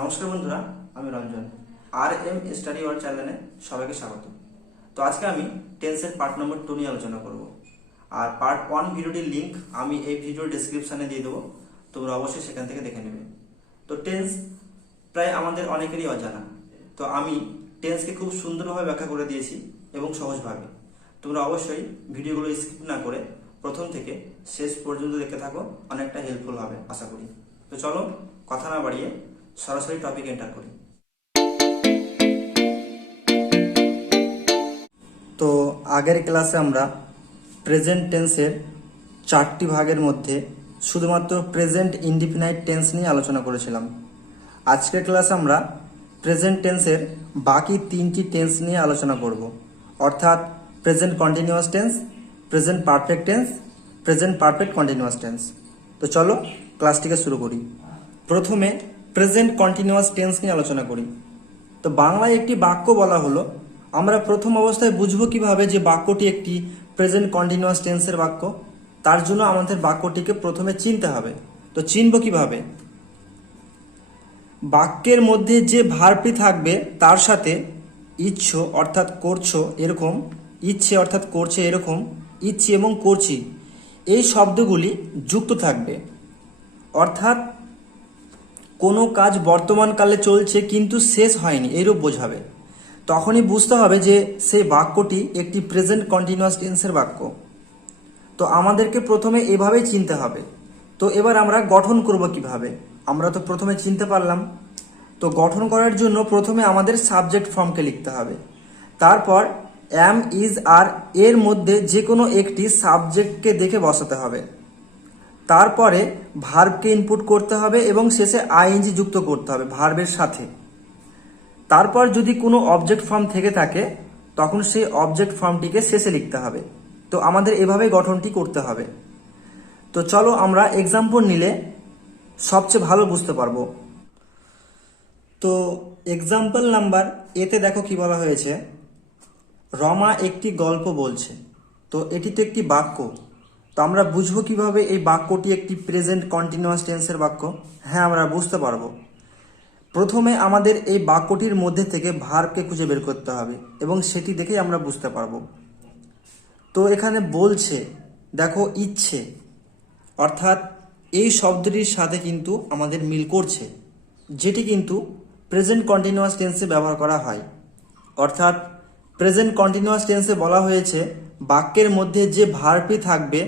নমস্কার বন্ধুরা, আমি রঞ্জন। আর স্টাডি ওয়ার্ল্ড চ্যানেলে সবাইকে স্বাগত। তো আজকে আমি টেন্সের পার্ট নম্বর 2 নিয়ে আলোচনা করব। আর পার্ট 1 ভিডিওটির লিঙ্ক আমি এই ভিডিওর ডেসক্রিপশানে দিয়ে দেবো, তোমরা অবশ্যই সেখান থেকে দেখে নেবে। তো টেন্স প্রায় আমাদের অনেকেরই অজানা, তো আমি টেন্সকে খুব সুন্দরভাবে ব্যাখ্যা করে দিয়েছি এবং সহজভাবে। তোমরা অবশ্যই ভিডিওগুলো স্কিপ না করে প্রথম থেকে শেষ পর্যন্ত দেখতে থাকো, অনেকটা হেল্পফুল হবে আশা করি। তো চলো কথা না বাড়িয়ে সরাসরি টপিক এন্টার করি। তো আগের ক্লাসে আমরা প্রেজেন্ট টেন্সের 4টি ভাগের মধ্যে শুধুমাত্র প্রেজেন্ট ইনডিফিনাইট টেন্স নিয়ে আলোচনা করেছিলাম। আজকের ক্লাসে আমরা প্রেজেন্ট টেন্সের বাকি 3টি টেন্স নিয়ে আলোচনা করব, অর্থাৎ present continuous tense, present perfect tense, present perfect continuous tense. তো চলো ক্লাসটিকে শুরু করি। প্রথমে প্রেজেন্ট কন্টিনিউয়াস টেন্স নিয়ে আলোচনা করি। তো বাংলায় একটি বাক্য বলা হলো, আমরা প্রথম অবস্থায় বুঝবো কিভাবে যে বাক্যটি একটি প্রেজেন্ট কন্টিনিউয়াস টেন্সের বাক্য। তার জন্য আমাদের বাক্যটিকে প্রথমে চিনতে হবে। তো চিনব কিভাবে? বাক্যের মধ্যে যে ভার্বটি থাকবে তার সাথে ইচ্ছো অর্থাৎ করছো এরকম, ইচ্ছে অর্থাৎ করছে এরকম, ইচ্ছে এবং করছি এই শব্দগুলি যুক্ত থাকবে। অর্থাৎ কোনো কাজ বর্তমানকালে চলছে কিন্তু শেষ হয়নি এরূপ বোঝাবে। তখনই বুঝতে হবে যে সেই বাক্যটি একটি প্রেজেন্ট কন্টিনিউয়াস টেন্সের বাক্য। তো আমাদেরকে প্রথমে এভাবেই চিনতে হবে। তো এবার আমরা গঠন করব কিভাবে? আমরা তো প্রথমে চিনতে পারলাম। তো গঠন করার জন্য প্রথমে আমাদের সাবজেক্ট ফর্মকে লিখতে হবে। তারপর অ্যাম, ইজ, আর এর মধ্যে যে কোনো একটি সাবজেক্টকে দেখে বসাতে হবে। তারপরে ভার্বকে ইনপুট করতে হবে এবং শেষে আইএনজি যুক্ত করতে হবে ভার্বের সাথে। তারপর যদি কোনো অবজেক্ট ফর্ম থেকে থাকে তখন সেই অবজেক্ট ফর্মটিকে শেষে লিখতে হবে। তো আমাদের এভাবে গঠনটি করতে হবে। তো চলো আমরা এক্সাম্পল নিলে সবচেয়ে ভালো বুঝতে পারবো। তো এক্সাম্পল নাম্বার এতে দেখো কি বলা হয়েছে, রমা একটি গল্প বলছে। তো এটি তো একটি বাক্য। তো আমরা বুঝবো কিভাবে এই বাক্যটি একটি প্রেজেন্ট কন্টিনিউয়াস টেন্সের বাক্য? হ্যাঁ, আমরা বুঝতে পারবো। প্রথমে আমাদের এই বাক্যটির মধ্যে থেকে ভার্বকে খুঁজে বের করতে হবে এবং সেটি দেখেই আমরা বুঝতে পারবো। তো এখানে বলছে, দেখো ইচ্ছে, অর্থাৎ এই শব্দটির সাথে কিন্তু আমাদের মিল করছে, যেটি কিন্তু প্রেজেন্ট কন্টিনিউয়াস টেন্সে ব্যবহার করা হয়। অর্থাৎ প্রেজেন্ট কন্টিনিউয়াস টেন্সে বলা হয়েছে বাক্যের মধ্যে যে ভার্বটি থাকবে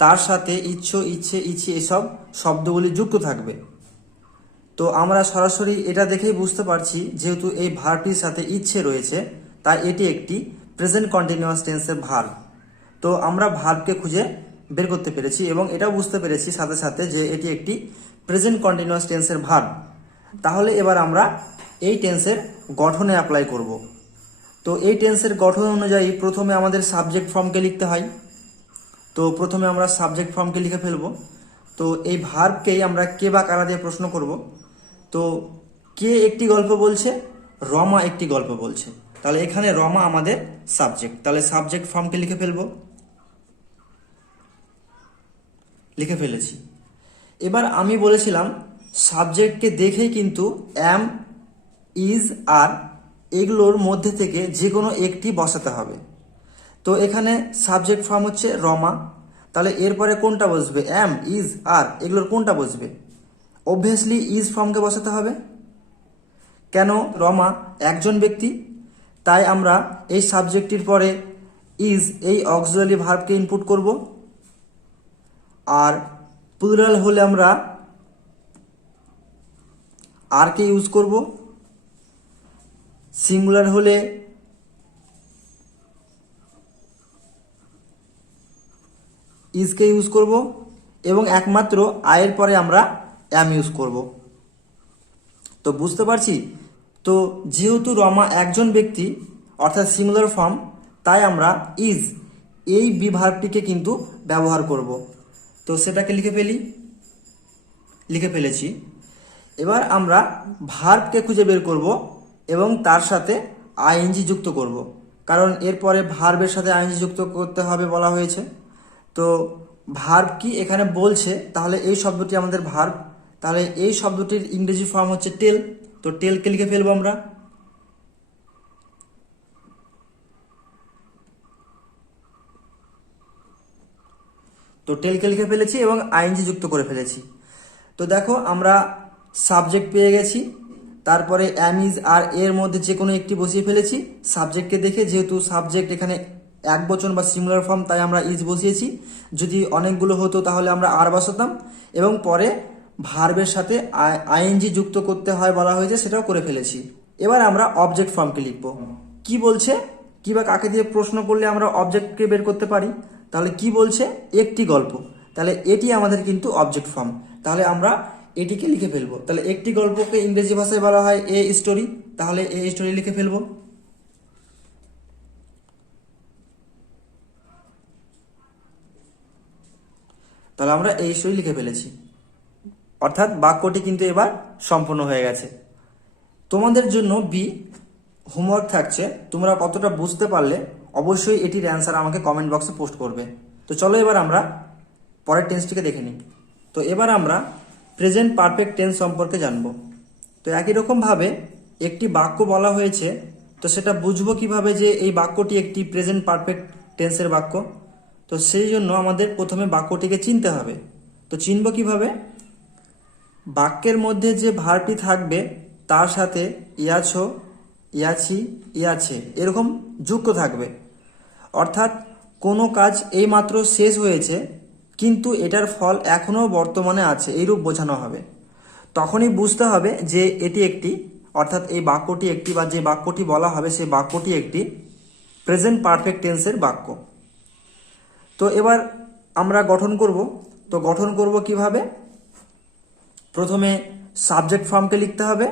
তার সাথে ইচ্ছো, ইচ্ছে, ইচ্ছে এসব শব্দগুলি যুক্ত থাকবে। তো আমরা সরাসরি এটা দেখেই বুঝতে পারছি যেহেতু এই ভার্বটির সাথে ইচ্ছে রয়েছে তাই এটি একটি প্রেজেন্ট কন্টিনিউয়াস টেন্সের ভার্ব। তো আমরা ভার্বকে খুঁজে বের করতে পেরেছি এবং এটাও বুঝতে পেরেছি সাথে সাথে যে এটি একটি প্রেজেন্ট কন্টিনিউয়াস টেন্সের ভার্ব। তাহলে এবার আমরা এই টেন্সের গঠনে অ্যাপ্লাই করব। তো এই টেন্সের গঠন অনুযায়ী প্রথমে আমাদের সাবজেক্ট ফর্মকে লিখতে হয়। তো প্রথমে আমরা সাবজেক্ট ফর্মকে লিখে ফেলব। তো এই ভার্বকেই আমরা কে বা কারা দিয়ে প্রশ্ন করব। তো কে একটি গল্প বলছে? রমা একটি গল্প বলছে। তাহলে এখানে রমা আমাদের সাবজেক্ট। তাহলে সাবজেক্ট ফর্মকে লিখে ফেলব। লিখে ফেলেছি। এবার আমি বলেছিলাম সাবজেক্টকে দেখেই কিন্তু অ্যাম, ইজ, আর এগুলোর মধ্যে থেকে যে কোনো একটি বসাতে হবে। তো এখানে সাবজেক্ট ফর্ম হচ্ছে রমা। তাহলে এরপরে কোনটা বসবে? অ্যাম, ইজ, আর এগুলোর কোনটা বসবে? অবভিয়াসলি ইজ ফর্মকে বসাতে হবে। কেন? রমা একজন ব্যক্তি, তাই আমরা এই সাবজেক্টটির পরে ইজ এই অক্সিলারি ভার্বকে ইনপুট করব। আর প্লুরাল হলে আমরা আর কে ইউজ করব। সিঙ্গুলার হলে ইজকে ইউজ করব এবং একমাত্র আয়ের পরে আমরা অ্যাম ইউজ করব। তো বুঝতে পারছি। তো যেহেতু রমা একজন ব্যক্তি অর্থাৎ সিঙ্গুলার ফর্ম, তাই আমরা ইজ এই ভার্বটিকে কিন্তু ব্যবহার করব। তো সেটাকে লিখে ফেলেছি। এবার আমরা ভার্বকে খুঁজে বের করব এবং তার সাথে আইএনজি যুক্ত করব, কারণ এরপরে ভার্বের সাথে আইএনজি যুক্ত করতে হবে বলা হয়েছে। তো ভার্ব কি এখানে বলছে, তাহলে এই শব্দটি আমাদের ভার্ব। তাহলে এই শব্দটির ইংরেজি ফর্ম হচ্ছে টেল। তো টেলকে লিখে ফেলবো আমরা। তো টেলকে লিখে ফেলেছি এবং আইএনজি যুক্ত করে ফেলেছি। তো দেখো আমরা সাবজেক্ট পেয়ে গেছি, তারপরে অ্যাম ইজ আর এর মধ্যে যে কোনো একটি বসিয়ে ফেলেছি সাবজেক্টকে দেখে। যেহেতু সাবজেক্ট এখানে এক বচন বা সিঙ্গুলার ফর্ম, তাই আমরা ইজ বসিয়েছি। যদি অনেকগুলো হতো তাহলে আমরা আর বসাতাম, এবং পরে ভার্বের সাথে আইএনজি যুক্ত করতে হয় বলা হয়েছে, সেটাও করে ফেলেছি। এবার আমরা অবজেক্ট ফর্মকে লিখব। কি বলছে, কি বা কাকে দিয়ে প্রশ্ন করলে আমরা অবজেক্টকে বের করতে পারি, তাহলে কি বলছে, একটি গল্প, তাহলে এটি আমাদের কিন্তু অবজেক্ট ফর্ম। তাহলে আমরা এটিকে লিখে ফেলবো। তাহলে একটি গল্পকে ইংরেজি ভাষায় বলা হয় এ স্টোরি, তাহলে এ স্টোরি লিখে ফেলবো। তাহলে আমরা এই স্টোরি লিখে ফেলেছি, অর্থাৎ বাক্যটি কিন্তু এবার সম্পূর্ণ হয়ে গেছে। তোমাদের জন্য বি হোমওয়ার্ক থাকছে, তোমরা কতটা বুঝতে পারলে অবশ্যই এটির অ্যান্সার আমাকে কমেন্ট বক্সে পোস্ট করবে। তো চলো এবার আমরা পরের টেন্সটিকে দেখে নিই। তো এবার আমরা প্রেজেন্ট পারফেক্ট টেন্স সম্পর্কে জানবো। তো একই রকমভাবে একটি বাক্য বলা হয়েছে, তো সেটা বুঝবো কিভাবে যে এই বাক্যটি একটি প্রেজেন্ট পারফেক্ট টেন্সের বাক্য। তো সেই জন্য আমাদের প্রথমে বাক্যটিকে চিনতে হবে। তো চিনব কিভাবে, বাক্যের মধ্যে যে ভার্বটি থাকবে তার সাথে ইয়াছো, ইয়াছি, ইয়াছে এরকম যুক্ত থাকবে। অর্থাৎ কোনো কাজ এইমাত্র শেষ হয়েছে কিন্তু এটার ফল এখনও বর্তমানে আছে, এইরূপ বোঝানো হবে। তখনই বুঝতে হবে যে এটি একটি, অর্থাৎ এই বাক্যটি একটি, বা যে বাক্যটি বলা হবে সেই বাক্যটি একটি প্রেজেন্ট পারফেক্ট টেন্সের বাক্য। তো এবার আমরা গঠন করব। তো গঠন করব কিভাবে, প্রথমে সাবজেক্ট ফর্মকে লিখতে হবে,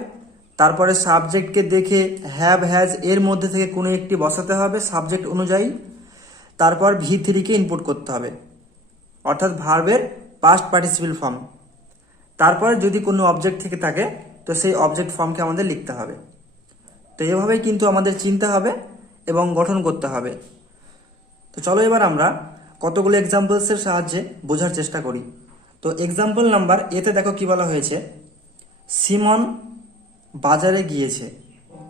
তারপরে সাবজেক্টকে দেখে হ্যাভ হ্যাজ এর মধ্যে থেকে কোনো একটি বসাতে হবে সাবজেক্ট অনুযায়ী, তারপর V3কে ইনপুট করতে হবে, অর্থাৎ ভার্বের পাস্ট পার্টিসিপেল ফর্ম। তারপর যদি কোনো অবজেক্ট থেকে থাকে তো সেই অবজেক্ট ফর্মকে আমাদের লিখতে হবে। তো এভাবেই কিন্তু আমাদের চিনতে হবে এবং গঠন করতে হবে। তো চলো এবার আমরা কতগুলো এক্সাম্পলসের সাহায্যে বোঝার চেষ্টা করি। তো এক্সাম্পল নাম্বার এতে দেখো কি বলা হয়েছে, সিমন বাজারে গিয়েছে।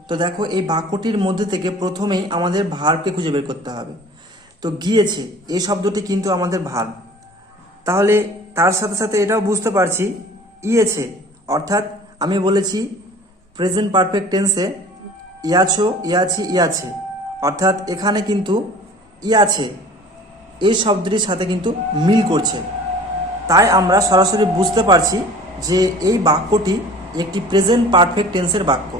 তো দেখো এই বাক্যটির মধ্যে থেকে প্রথমেই আমাদের ভার্বকে খুঁজে বের করতে হবে। তো গিয়েছে এই শব্দটি কিন্তু আমাদের ভার্ব, তাহলে তার সাথে সাথে এটাও বুঝতে পারছি ইয়েছে, অর্থাৎ আমি বলেছি প্রেজেন্ট পারফেক্ট টেন্সে ইয়াছো, ইয়াছি, ইয়াছে, অর্থাৎ এখানে কিন্তু ইয়াছে এই শব্দটির সাথে কিন্তু মিল করছে, তাই আমরা সরাসরি বুঝতে পারছি যে এই বাক্যটি একটি প্রেজেন্ট পারফেক্ট টেন্সের বাক্য।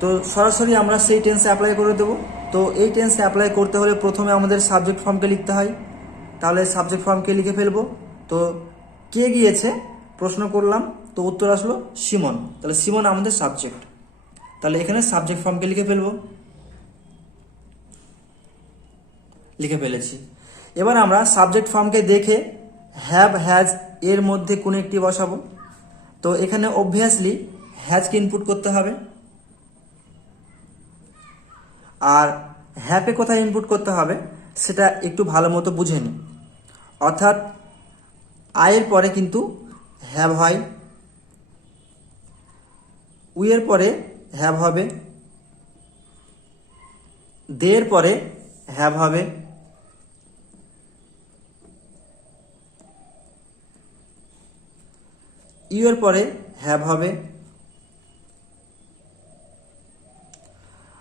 তো সরাসরি আমরা সেই টেন্সে অ্যাপ্লাই করে দেব। তো এই টেন্সে অ্যাপ্লাই করতে হলে প্রথমে আমাদের সাবজেক্ট ফর্মকে লিখতে হয়, তাহলে সাবজেক্ট ফর্মকে লিখে ফেলবো। তো কে গিয়েছে প্রশ্ন করলাম, তো উত্তর আসলো সিমন, তাহলে সিমন আমাদের সাবজেক্ট। তাহলে এখানে সাবজেক্ট ফর্মকে লিখে ফেলবো, লিখে ফেলেছি। এবার আমরা সাবজেক্ট ফর্মকে দেখে হ্যাভ হ্যাজ এর মধ্যে কোনো একটি বসাবো। তো এখানে অবভিয়াসলি হ্যাজকে ইনপুট করতে হবে, আর হ্যাপে কোথায় ইনপুট করতে হবে সেটা একটু ভালো মতো বুঝে নিই। অর্থাৎ আয়ের পরে কিন্তু হ্যাভ হয়, উইয়ের পরে হ্যাভ হবে, দের পরে হ্যাভ হবে, ইউয়ের পরে হ্যাভ হবে,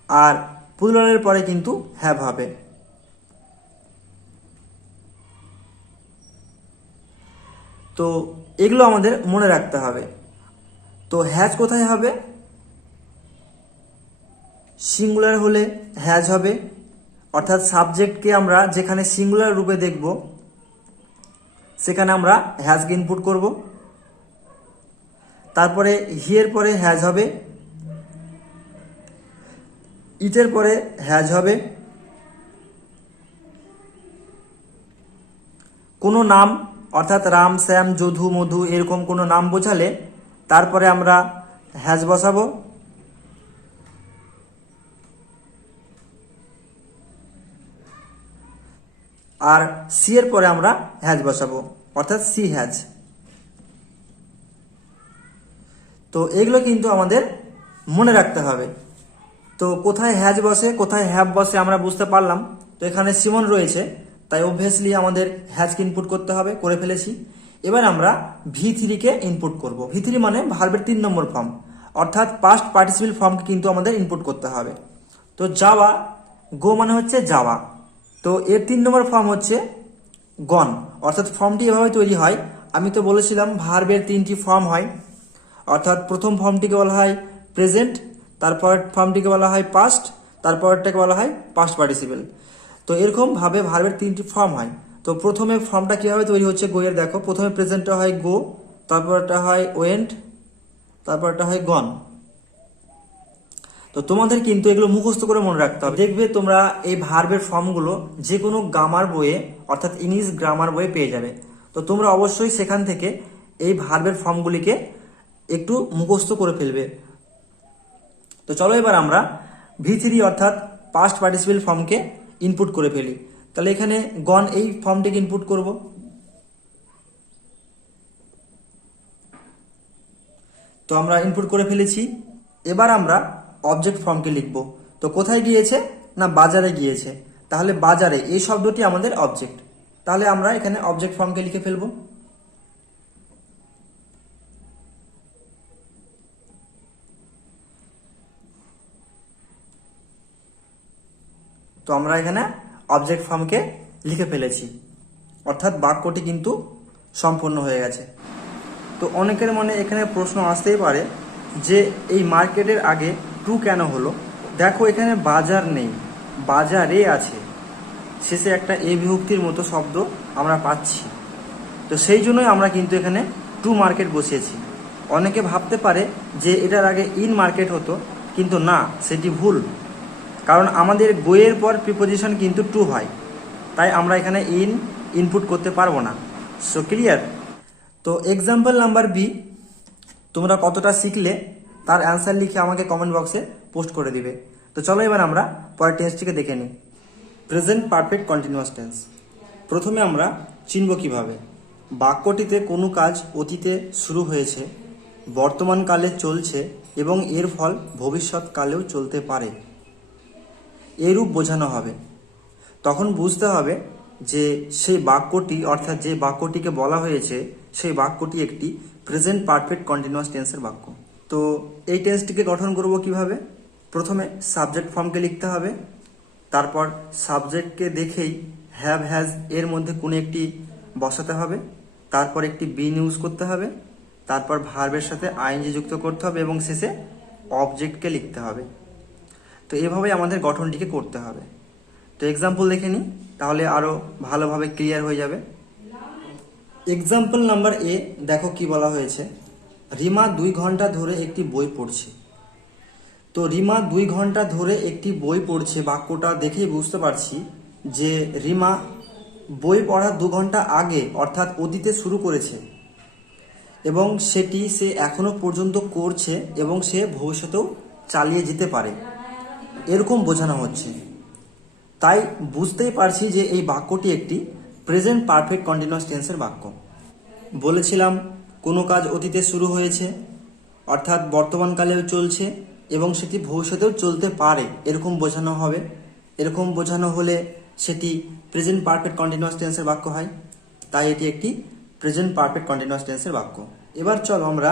আর প্লুরালের পরে কিন্তু হ্যাভ হবে। তো এগুলো আমাদের মনে রাখতে হবে। তো হ্যাজ কোথায় হবে, সিঙ্গুলার হলে হ্যাজ হবে, অর্থাৎ সাবজেক্টকে আমরা যেখানে সিঙ্গুলার রূপে দেখব সেখানে আমরা হ্যাজকে ইনপুট করব। তারপরে হিয়ের পরে হ্যাজ হবে, ইটের পরে হ্যাজ হবে, কোনো নাম অর্থাৎ রাম, শ্যাম, যদু, মধু এরকম কোনো নাম বোঝালে তারপরে আমরা হ্যাজ বসাবো। আর সি এর পরে আমরা হ্যাজ বসাবো, অর্থাৎ সি হ্যাজ। তো এগুলো কিন্তু আমাদের মনে রাখতে হবে। তো কোথায় হ্যাজ বসে কোথায় হ্যাভ বসে আমরা বুঝতে পারলাম। তো এখানে সিমন রয়েছে, তাই অবভিয়াসলি আমাদের হ্যাজকে ইনপুট করতে হবে, করে ফেলেছি। এবার আমরা V3 কে ইনপুট করব। V3 মানে ভার্বের 3 নম্বর ফর্ম, অর্থাৎ পাস্ট পার্টিসিপেল ফর্মকে কিন্তু আমাদের ইনপুট করতে হবে। তো যাওয়া, গো মানে হচ্ছে যাওয়া, তো এর 3 নম্বর ফর্ম হচ্ছে গন, অর্থাৎ ফর্মটি এভাবে তৈরি হয়। আমি তো বলেছিলাম ভার্বের 3টি ফর্ম হয়, অর্থাৎ প্রথম ফর্মটিকে বলা হয় প্রেজেন্ট, তারপর ফর্মটিকে বলা হয় পাস্ট, তারপরটাকে বলা হয় পাস্ট পার্টিসিপেল। তো এরকম ভাবে ভার্বের 3টি ফর্ম হয়। তো প্রথমে ফর্মটা কিভাবে তৈরি হচ্ছে গোয়ের দেখো, প্রথমে প্রেজেন্টটা হয় গো, তারপরটা হয় ওয়েন্ট, তারপরটা হয় গন। তো তোমাদের কিন্তু এগুলো মুখস্থ করে মনে রাখতে হবে। দেখবে তোমরা এই ভার্বের ফর্মগুলো যে কোনো গ্রামার বইয়ে, অর্থাৎ ইংলিশ গ্রামার বইয়ে পেয়ে যাবে। তো তোমরা অবশ্যই সেখান থেকে এই ভার্বের ফর্মগুলিকে একটু মুখস্থ করে ফেলবে। তো চলো এবার আমরা V3 অর্থাৎ পাস্ট পার্টিসিপেল ফর্মকে ইনপুট করে ফেলি। তাহলে এখানে গন এই ফর্মটিকে ইনপুট করব। তো আমরা ইনপুট করে ফেলেছি। এবার আমরা অবজেক্ট ফর্মকে লিখব। তো কোথায় গিয়েছে না বাজারে গিয়েছে, তাহলে বাজারে এই শব্দটি আমাদের অবজেক্ট। তাহলে আমরা এখানে অবজেক্ট ফর্মকে লিখে ফেলব। তো আমরা এখানে অবজেক্ট ফর্মকে লিখে ফেলেছি, অর্থাৎ বাক্যটি কিন্তু সম্পূর্ণ হয়ে গেছে। তো অনেকের মনে এখানে প্রশ্ন আসতেই পারে যে এই মার্কেটের আগে টু কেন হলো। দেখো এখানে বাজার নেই, বাজারে আছে, শেষে একটা এ বিভক্তির মতো শব্দ আমরা পাচ্ছি। তো সেই জন্যই আমরা কিন্তু এখানে টু মার্কেট বসিয়েছি। অনেকে ভাবতে পারে যে এটার আগে ইন মার্কেট হতো, কিন্তু না, সেটি ভুল। কারণ আমাদের গোয়ের পর প্রিপোজিশন কিন্তু টু হয়, তাই আমরা এখানে ইনপুট করতে পারবো না। So clear. তো এক্সাম্পল নাম্বার বি তোমরা কতটা শিখলে তার অ্যান্সার লিখে আমাকে কমেন্ট বক্সে পোস্ট করে দিবে। তো চলো এবার আমরা পরের টেন্সটিকে দেখে নিই। Present perfect continuous tense. প্রথমে আমরা চিনব কিভাবে। বাক্যটিতে কোনো কাজ অতীতে শুরু হয়েছে, বর্তমানকালে চলছে এবং এর ফল ভবিষ্যৎকালেও চলতে পারে, এরূপ বোঝানো হবে। তখন বুঝতে হবে যে সেই বাক্যটি, অর্থাৎ যে বাক্যটিকে বলা হয়েছে সেই বাক্যটি একটি প্রেজেন্ট পারফেক্ট কন্টিনিউয়াস টেন্সের বাক্য। তো এই টেন্সটিকে গঠন করব কিভাবে। প্রথমে সাবজেক্ট ফর্মকে লিখতে হবে, তারপর সাবজেক্টকে দেখেই হ্যাভ হ্যাজ এর মধ্যে কোনো একটি বসাতে হবে, তারপর একটি বিন ইউজ করতে হবে, তারপর ভার্বের সাথে আইএনজি যুক্ত করতে হবে এবং শেষে অবজেক্টকে লিখতে হবে। তো এভাবেই আমাদের গঠনটিকে করতে হবে। তো এক্সাম্পল দেখে নিই, তাহলে আরও ভালোভাবে ক্লিয়ার হয়ে যাবে। এক্সাম্পল নাম্বার এ দেখো কি বলা হয়েছে। রিমা 2 ঘন্টা ধরে একটি বই পড়ছে। তো রিমা 2 ঘন্টা ধরে একটি বই পড়ছে, বাক্যটা দেখেই বুঝতে পারছি যে রিমা বই পড়ার 2 ঘন্টা আগে অর্থাৎ অতীতে শুরু করেছে এবং সেটি সে এখনো পর্যন্ত করছে এবং সে ভবিষ্যতেও চালিয়ে যেতে পারে, এরকম বোঝানো হচ্ছে। তাই বুঝতেই পারছি যে এই বাক্যটি একটি প্রেজেন্ট পারফেক্ট কন্টিনিউয়াস টেন্সের বাক্য। বলেছিলাম কোনো কাজ অতীতে শুরু হয়েছে অর্থাৎ বর্তমানকালেও চলছে এবং সেটি ভবিষ্যতেও চলতে পারে, এরকম বোঝানো হবে। এরকম বোঝানো হলে সেটি প্রেজেন্ট পারফেক্ট কন্টিনিউয়াস টেন্সের বাক্য হয়, তাই এটি একটি প্রেজেন্ট পারফেক্ট কন্টিনিউয়াস টেন্সের বাক্য। এবার চলো আমরা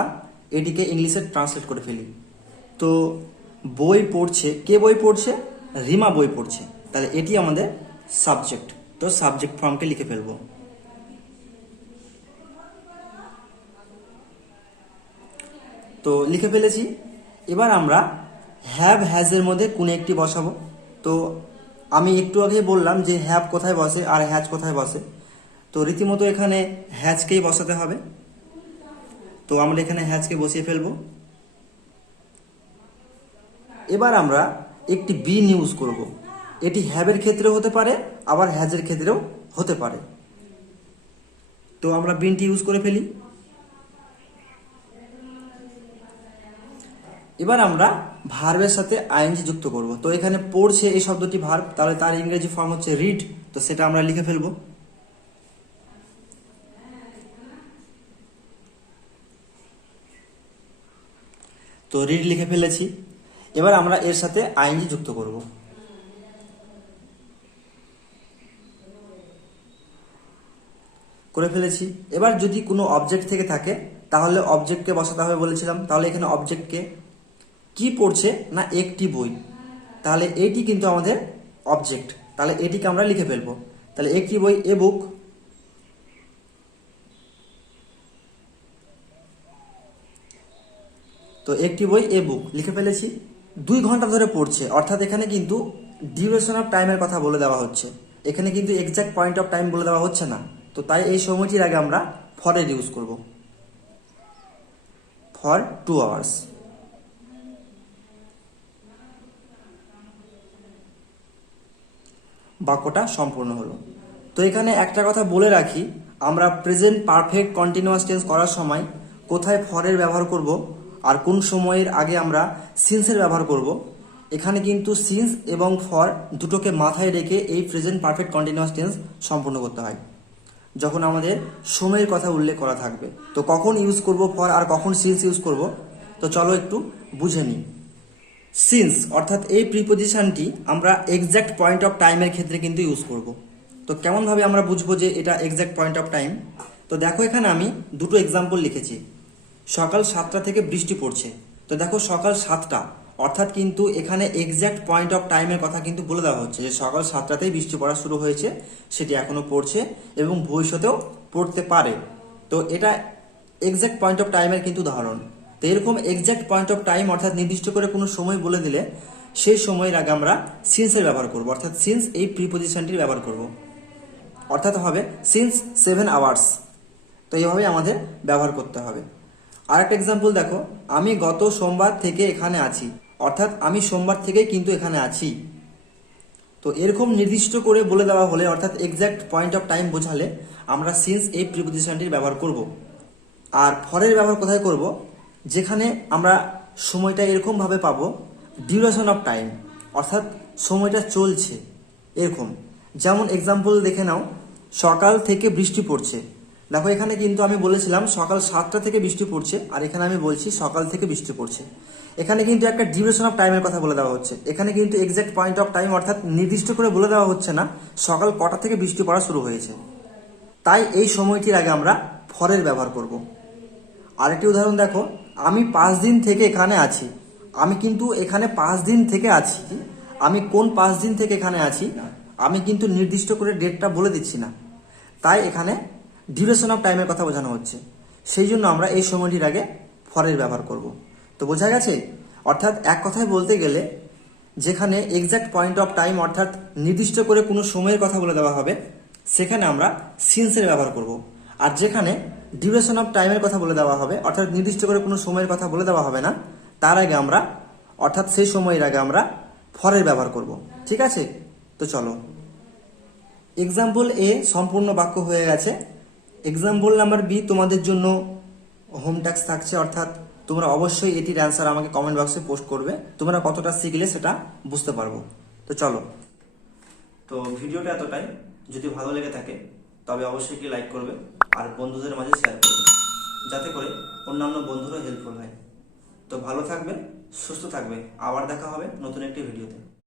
এটিকে ইংলিশে ট্রান্সলেট করে ফেলি। তো বই পড়ছে, কে বই পড়ছে? রিমা বই পড়ছে, তাহলে এটি আমাদের সাবজেক্ট। তো সাবজেক্ট ফর্মকে লিখে ফেলবো। তো লিখে ফেলেছি। এবার আমরা হ্যাভ হ্যাজের মধ্যে কোনো একটি বসাবো। তো আমি একটু আগে বললাম যে হ্যাভ কোথায় বসে আর হ্যাজ কোথায় বসে, তো রীতিমতো এখানে হ্যাজকেই বসাতে হবে। তো আমরা এখানে হ্যাজকে বসিয়ে ফেলবো। এবার আমরা একটি বিন ইউজ করব। এটি হ্যাভের ক্ষেত্রেও হতে পারে আবার হ্যাজের ক্ষেত্রেও হতে পারে। তো আমরা বিনটি ইউজ করে ফেলি। এবার আমরা ভার্বের সাথে আইএনজি যুক্ত করব। তো এখানে পড়ছে এই শব্দটি ভার্ব, তাহলে তার ইংরেজি ফর্ম হচ্ছে রিড। তো সেটা আমরা লিখে ফেলবো। তো রিড লিখে ফেলেছি। এবার আমরা এর সাথে আইএনজি যুক্ত করব। করে ফেলেছি। এবার যদি কোনো অবজেক্ট থেকে থাকে তাহলে অবজেক্টকে বসাতে হবে বলেছিলাম। তাহলে এখানে অবজেক্টকে কি পড়ছে না একটি বই, তাহলে এটি কিন্তু আমাদের অবজেক্ট, তাহলে এটিকে আমরা লিখে ফেলবো। তাহলে একটি বই এ বুক, তো একটি বই এ বুক লিখে ফেলেছি। 2 ঘন্টা ধরে পড়ছে, অর্থাৎ এখানে কিন্তু ডিউরেশন অফ টাইমের কথা বলে দেওয়া হচ্ছে, এখানে কিন্তু এক্সাক্ট পয়েন্ট অফ টাইম বলে দেওয়া হচ্ছে না। তো তাই এই সময়টির আগে আমরা ফর এর ইউজ করব, ফর 2 আওয়ার্স। বাক্যটা সম্পূর্ণ হলো। তো এখানে একটা কথা বলে রাখি, আমরা প্রেজেন্ট পারফেক্ট কন্টিনিউয়াস টেন্স করার সময় কোথায় ফরের ব্যবহার করব আর কোন সময়ের আগে আমরা সিন্সের ব্যবহার করব, এখানে কিন্তু সিন্স এবং ফর দুটোকে মাথায় রেখে এই প্রেজেন্ট পারফেক্ট কন্টিনিউয়াস টেন্স সম্পূর্ণ করতে হয় যখন আমাদের সময়ের কথা উল্লেখ করা থাকবে। তো কখন ইউজ করব ফর আর কখন সিন্স ইউজ করব, তো চলো একটু বুঝে নিই। সিন্স অর্থাৎ এই প্রিপোজিশনটি আমরা এক্স্যাক্ট পয়েন্ট অফ টাইমের ক্ষেত্রে কিন্তু ইউজ করব। তো কেমনভাবে আমরা বুঝবো যে এটা এক্স্যাক্ট পয়েন্ট অফ টাইম, তো দেখো এখানে আমি দুটো এক্সাম্পল লিখেছি। সকাল 7টা থেকে বৃষ্টি পড়ছে, তো দেখো সকাল 7টা, অর্থাৎ কিন্তু এখানে এক্স্যাক্ট পয়েন্ট অফ টাইমের কথা কিন্তু বলে দেওয়া হচ্ছে যে সকাল 7টাতেই বৃষ্টি পড়া শুরু হয়েছে, সেটি এখনো পড়ছে এবং ভবিষ্যতেও পড়তে পারে। তো এটা এক্স্যাক্ট পয়েন্ট অফ টাইমের কিন্তু উদাহরণ। তো এরকম এক্স্যাক্ট পয়েন্ট অফ টাইম অর্থাৎ নির্দিষ্ট করে কোনো সময় বলে দিলে সেই সময়ের আগে আমরা সিন্সের ব্যবহার করব, অর্থাৎ সিন্স এই প্রিপোজিশনটির ব্যবহার করব, অর্থাৎ হবে সিন্স 7 আওয়ার্স। তো এইভাবে আমাদের ব্যবহার করতে হবে। আর একটা এক্সাম্পল দেখো, আমি গত সোমবার থেকে এখানে আছি, অর্থাৎ আমি সোমবার থেকেই কিন্তু এখানে আছি। তো এরকম নির্দিষ্ট করে বলে দেওয়া হলে অর্থাৎ এক্স্যাক্ট পয়েন্ট অফ টাইম বোঝালে আমরা সিন্স এই প্রিপোজিশনটির ব্যবহার করব। আর ফরের ব্যবহার কোথায় করব, যেখানে আমরা সময়টা এরকমভাবে পাবো ডিউরেশন অফ টাইম, অর্থাৎ সময়টা চলছে এরকম। যেমন এক্সাম্পল দেখে নাও, সকাল থেকে বৃষ্টি পড়ছে। দেখো এখানে কিন্তু আমি বলেছিলাম সকাল 7টা থেকে বৃষ্টি পড়ছে, আর এখানে আমি বলছি সকাল থেকে বৃষ্টি পড়ছে। এখানে কিন্তু একটা ডিউরেশন অফ টাইমের কথা বলে দেওয়া হচ্ছে, এখানে কিন্তু এক্স্যাক্ট পয়েন্ট অফ টাইম অর্থাৎ নির্দিষ্ট করে বলে দেওয়া হচ্ছে না সকাল কটা থেকে বৃষ্টি পড়া শুরু হয়েছে। তাই এই সময়টির আগে আমরা ফরের ব্যবহার করব। আরেকটি উদাহরণ দেখো, আমি 5 দিন থেকে এখানে আছি। আমি কিন্তু এখানে 5 দিন থেকে আছি, আমি কোন 5 দিন থেকে এখানে আছি আমি কিন্তু নির্দিষ্ট করে ডেটটা বলে দিচ্ছি না, তাই এখানে ডিউরেশন অফ টাইমের কথা বোঝানো হচ্ছে, সেই জন্য আমরা এই সময়টির আগে ফরের ব্যবহার করব। তো বোঝা গেছে, অর্থাৎ এক কথায় বলতে গেলে যেখানে এক্স্যাক্ট পয়েন্ট অফ টাইম অর্থাৎ নির্দিষ্ট করে কোনো সময়ের কথা বলে দেওয়া হবে সেখানে আমরা সিন্সের ব্যবহার করব। আর যেখানে ডিউরেশন অফ টাইমের কথা বলে দেওয়া হবে অর্থাৎ নির্দিষ্ট করে কোনো সময়ের কথা বলে দেওয়া হবে না, তার আগে আমরা অর্থাৎ সেই সময়ের আগে আমরা ফরের ব্যবহার করব। ঠিক আছে, তো চলো এক্সাম্পল এ সম্পূর্ণ বাক্য হয়ে গেছে। এক্সাম্পল নাম্বার বি তোমাদের জন্য হোম টাস্ক থাকছে, অর্থাৎ তোমরা অবশ্যই এটির অ্যান্সার আমাকে কমেন্ট বক্সে পোস্ট করবে, তোমরা কতটা শিখলে সেটা বুঝতে পারবো। তো চলো, তো ভিডিওটা এতটাই। যদি ভালো লেগে থাকে তবে অবশ্যই কি লাইক করবে আর বন্ধুদের মাঝে শেয়ার করবে, যাতে করে অন্যান্য বন্ধুরা হেল্পফুল হয়। তো ভালো থাকবে, সুস্থ থাকবে, আবার দেখা হবে নতুন একটি ভিডিওতে।